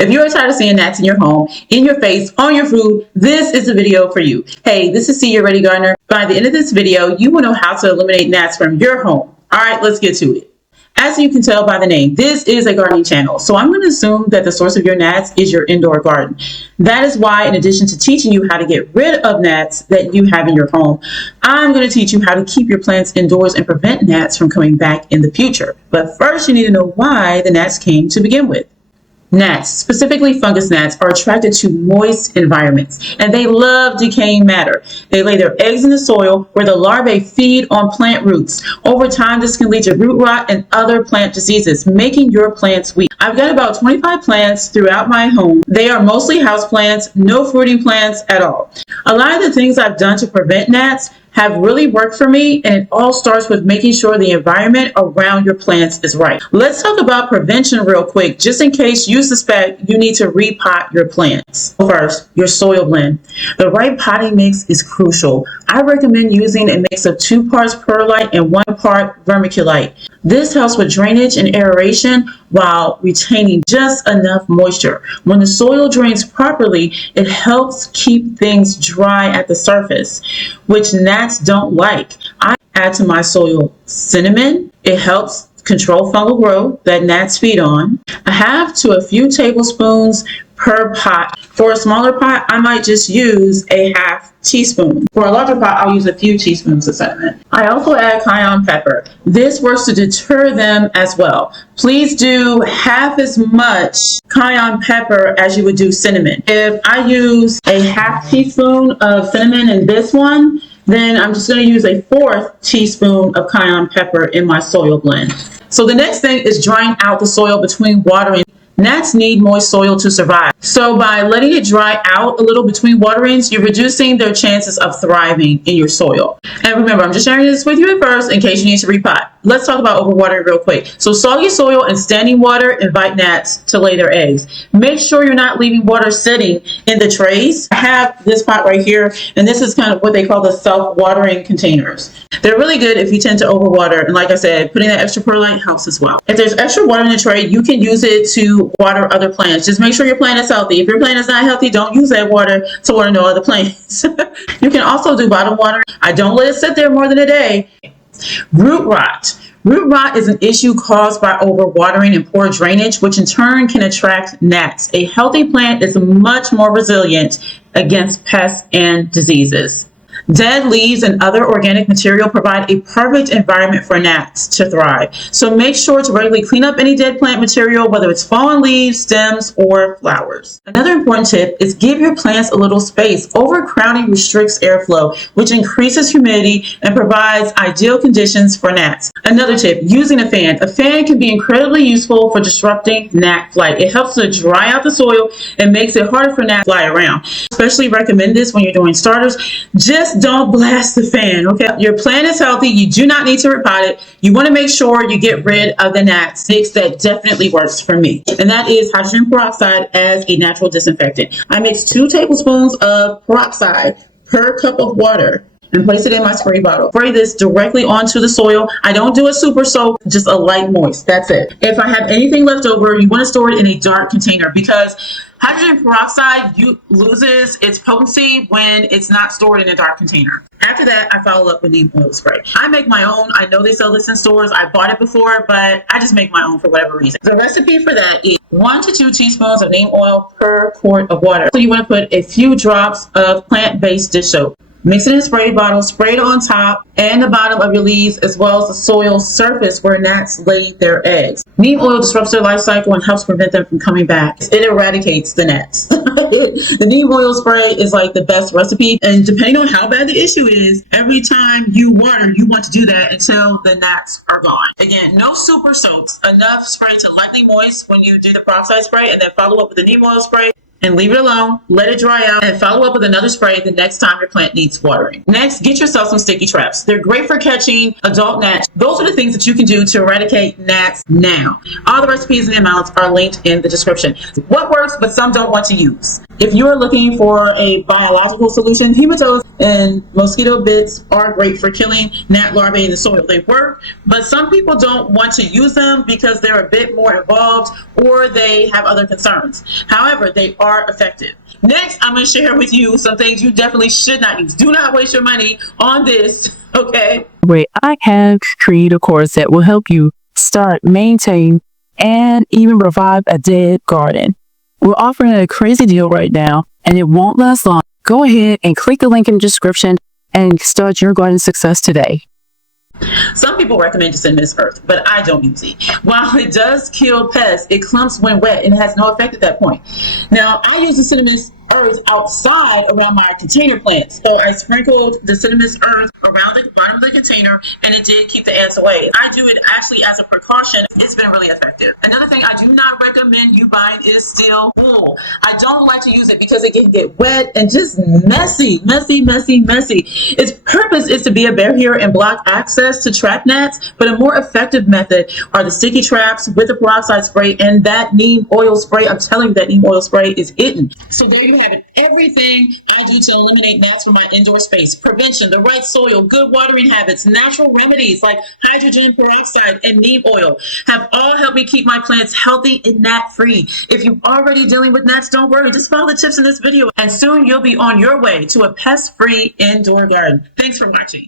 If you are tired of seeing gnats in your home, in your face, on your food, this is the video for you. Hey, this is C, your Ready Gardener. By the end of this video, you will know how to eliminate gnats from your home. All right, let's get to it. As you can tell by the name, this is a gardening channel, so I'm going to assume that the source of your gnats is your indoor garden. That is why, in addition to teaching you how to get rid of gnats that you have in your home, I'm going to teach you how to keep your plants indoors and prevent gnats from coming back in the future. But first, you need to know why the gnats came to begin with. Gnats, specifically fungus gnats, are attracted to moist environments, and they love decaying matter. They lay their eggs in the soil where the larvae feed on plant roots. Over time, this can lead to root rot and other plant diseases, making your plants weak. I've got about 25 plants throughout my home. They are mostly house plants, no fruiting plants at all. A lot of the things I've done to prevent gnats have really worked for me, and it all starts with making sure the environment around your plants is right. Let's talk about prevention real quick, just in case you suspect you need to repot your plants. First, your soil blend. The right potting mix is crucial. I recommend using a mix of 2 parts perlite and 1 part vermiculite. This helps with drainage and aeration while retaining just enough moisture. When the soil drains properly, it helps keep things dry at the surface, which gnats don't like. I add to my soil cinnamon. It helps control fungal growth that gnats feed on. A half to a few tablespoons per pot. For a smaller pot, I might just use a half teaspoon. For a larger pot, I'll use a few teaspoons of cinnamon. I also add cayenne pepper. This works to deter them as well. Please do half as much cayenne pepper as you would do cinnamon. If I use a half teaspoon of cinnamon in this one, then I'm just going to use a 4th teaspoon of cayenne pepper in my soil blend. So the next thing is drying out the soil between watering. Gnats need moist soil to survive. So by letting it dry out a little between waterings, you're reducing their chances of thriving in your soil. And remember, I'm just sharing this with you at first in case you need to repot. Let's talk about overwatering real quick. So soggy soil and standing water invite gnats to lay their eggs. Make sure you're not leaving water sitting in the trays. I have this pot right here, and this is kind of what they call the self-watering containers. They're really good if you tend to overwater, and like I said, putting that extra perlite helps as well. If there's extra water in the tray, you can use it to water other plants. Just make sure your plant is healthy. If your plant is not healthy, don't use that water to water no other plants. You can also do bottom water. I don't let it sit there more than a day. Root rot. Root rot is an issue caused by overwatering and poor drainage, which in turn can attract gnats. A healthy plant is much more resilient against pests and diseases. Dead leaves and other organic material provide a perfect environment for gnats to thrive. So make sure to regularly clean up any dead plant material, whether it's fallen leaves, stems, or flowers. Another important tip is give your plants a little space. Overcrowding restricts airflow, which increases humidity and provides ideal conditions for gnats. Another tip, using a fan. A fan can be incredibly useful for disrupting gnat flight. It helps to dry out the soil and makes it harder for gnats to fly around. Especially recommend this when you're doing starters. Just don't blast the fan, okay? Your plant is healthy. You do not need to repot it. You want to make sure you get rid of the gnats. Mix that definitely works for me, and that is hydrogen peroxide as a natural disinfectant. I mix 2 tablespoons of peroxide per cup of water and place it in my spray bottle. Spray this directly onto the soil. I don't do a super soak, just a light moist. That's it. If I have anything left over, you want to store it in a dark container because hydrogen peroxide loses its potency when it's not stored in a dark container. After that, I follow up with neem oil spray. I make my own. I know they sell this in stores. I bought it before, but I just make my own for whatever reason. The recipe for that is 1 to 2 teaspoons of neem oil per quart of water. So you want to put a few drops of plant-based dish soap. Mix it in a spray bottle, spray it on top and the bottom of your leaves as well as the soil surface where gnats lay their eggs. Neem oil disrupts their life cycle and helps prevent them from coming back. It eradicates the gnats. The neem oil spray is like the best recipe, and depending on how bad the issue is, every time you water, you want to do that until the gnats are gone. Again, no super soaks, enough spray to lightly moist when you do the peroxide spray, and then follow up with the neem oil spray. And leave it alone, let it dry out, and follow up with another spray the next time your plant needs watering. Next, get yourself some sticky traps. They're great for catching adult gnats. Those are the things that you can do to eradicate gnats now. All the recipes and amounts are linked in the description. What works, but some don't want to use. If you are looking for a biological solution, nematodes and mosquito bits are great for killing gnat larvae in the soil. They work, but some people don't want to use them because they're a bit more involved or they have other concerns. However, they are effective. Next, I'm going to share with you some things you definitely should not use. Do not waste your money on this, okay? Wait, I have created a course that will help you start, maintain, and even revive a dead garden. We're offering a crazy deal right now, and it won't last long. Go ahead and click the link in the description and start your garden success today. Some people recommend deciduous earth, but I don't use it. While it does kill pests, it clumps when wet and has no effect at that point. Now, I use deciduous earth outside around my container plants. So I sprinkled deciduous earth around the bottom of the container and it did keep the ants away. I do it actually as a precaution. It's been really effective. Another thing I do not recommend you buying is steel wool. I don't like to use it because it can get wet and just messy. Its purpose is to be a barrier and block access to trap gnats, but a more effective method are the sticky traps with the peroxide spray and that neem oil spray. I'm telling you, that neem oil spray is hidden. So there you have it. Everything I do to eliminate gnats from my indoor space: prevention, the right soil, good watering habits, natural remedies like hydrogen peroxide and neem oil have all helped me keep my plants healthy and gnat free. If you're already dealing with gnats, don't worry. Just follow the tips in this video and soon you'll be on your way to a pest-free indoor garden. Thanks for watching.